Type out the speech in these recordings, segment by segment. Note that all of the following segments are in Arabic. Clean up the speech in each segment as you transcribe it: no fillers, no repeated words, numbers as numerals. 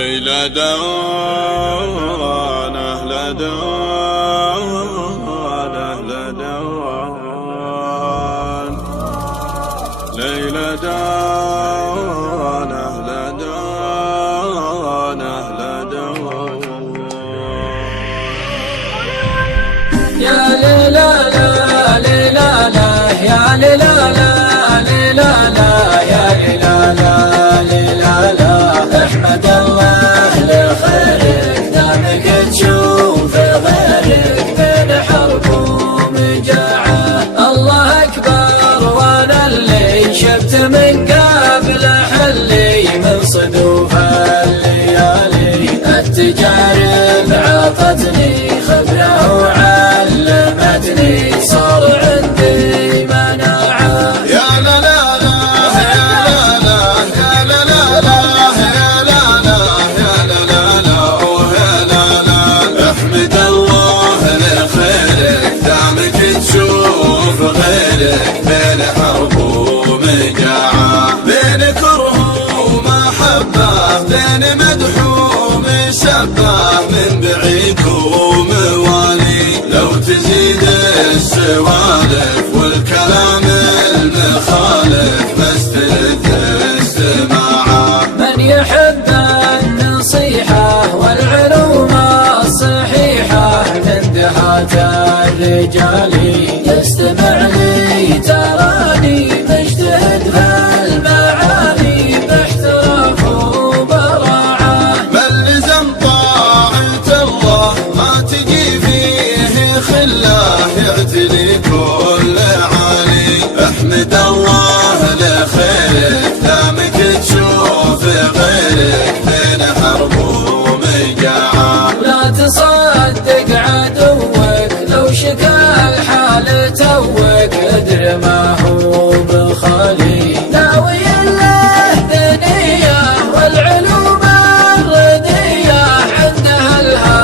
ليلى دوان أهل دوان أهل دوان ليلى دوان أهل دوان أهل دوان يا ليلى لا ليلى لا يا ليلى لا ليلى لا يا ليلى لا ليلى لا احمد الله لخيرك دامك تشوف غيرك بين حرب ومجاعة. الله اكبر وانا اللي شفت من قبل حلي من صدوف الليالي. التجارب عطتني خبره وعلمتني صار عندي مناعة. يا لا لا لا يا لا لا يا لا لا لا يا لا لا يا لا لا لا ويا لا لا. احمد الله لخيرك دامك تشوف غيرك بين حرب ومجاعة، بين كره ومحبة، بين مدح ومشبه، من بعيد وموالي. لو تزيد السوالف والكلام المخالف بس تلذ السماعة. من يحب النصيحة والعلوم الصحيحة من دهات الرجال يستمع لي تراني مجتهد في المعاني باحتراف وبراعة. من لزم طاعة الله ما تجي فيه خلاه يعتلي كل عالي. احمد الله لخيرك دامك تشوف غيرك بين حرب ومجاعة. لا تصدق عدوك لو شكا الحال توك ادر ما هو بخالي. ناوي له بنية والعلوم الردية عندها الها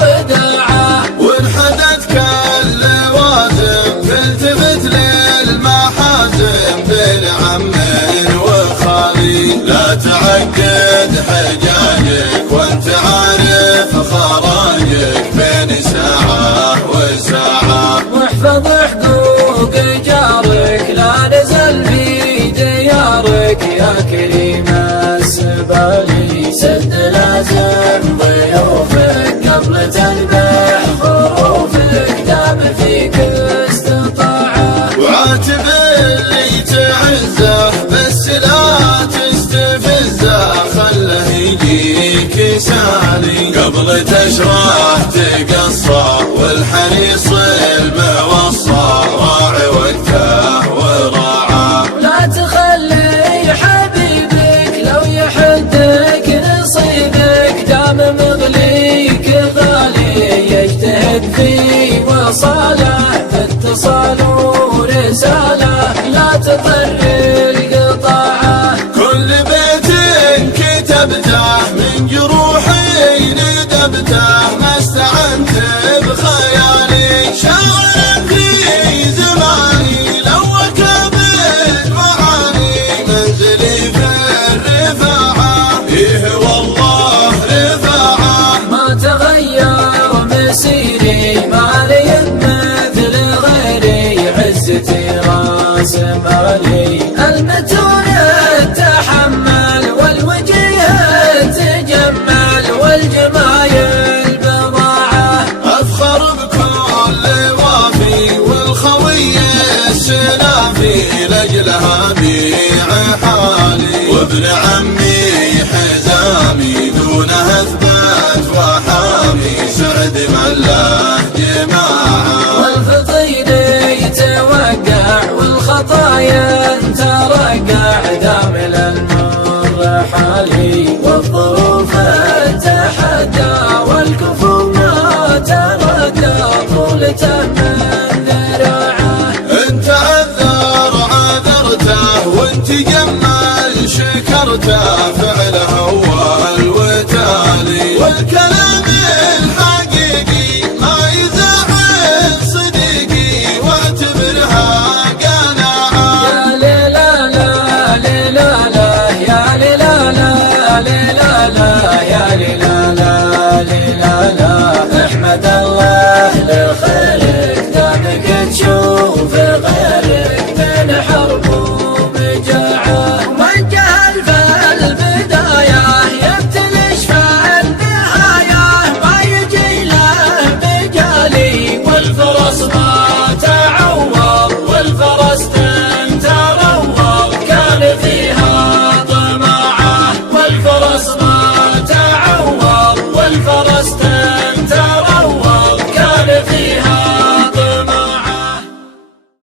وداعة. وان حدثك اللوازم تلتفت للمحازم بين عم وخالي. لا تعقد حجاجك وانت عارف خراجك بين ساعة وساعة. واحفظ حقوق جارك لا نزل في ديارك يا كريم السبالي. سد لازم ضيوفك قبل تذبح خروفك دام فيك استطاعة. وعاتب اللي تعزه بس لا تستفزه خله يجيك سالي. قبل تشرح تقصى والحريص الموصى راعي وقته وراعه. لا تخلي حبيبك لو يحدك نصيبك دام مغليك غالي. يجتهد في وصاله اتصال ورساله لا تضر القطاعه. كل بيت كتبته من جروحي ندبته ما استعنت بخيالي. شاعر في زماني لو كبت معاني منزلي في الرفاعة. إيه والله رفاعة. ما تغير مسيري ما لي مثل غيري. عزتي راس مالي المتون تحمل والوجه تجمل والجمايل بضاعة. أفخر بكل وافي والخوي السلافي لأجلها بيع حالي. وابن عمي حزامي دونها اثبات وحامي سعد من له جماعة. والفطير يتوقع والخطايا ترقع دام المر حالي. والظروف تحدى والكفو ما تردى طولة من ذراعه. انت عذرته وانت جمل شكرته فعله اول وتالي. والكلام الحقيقي ما يزعل صديقي واعتبرها قناعة. يا ليلى لا ليلى لا يا ليلى لا ليلى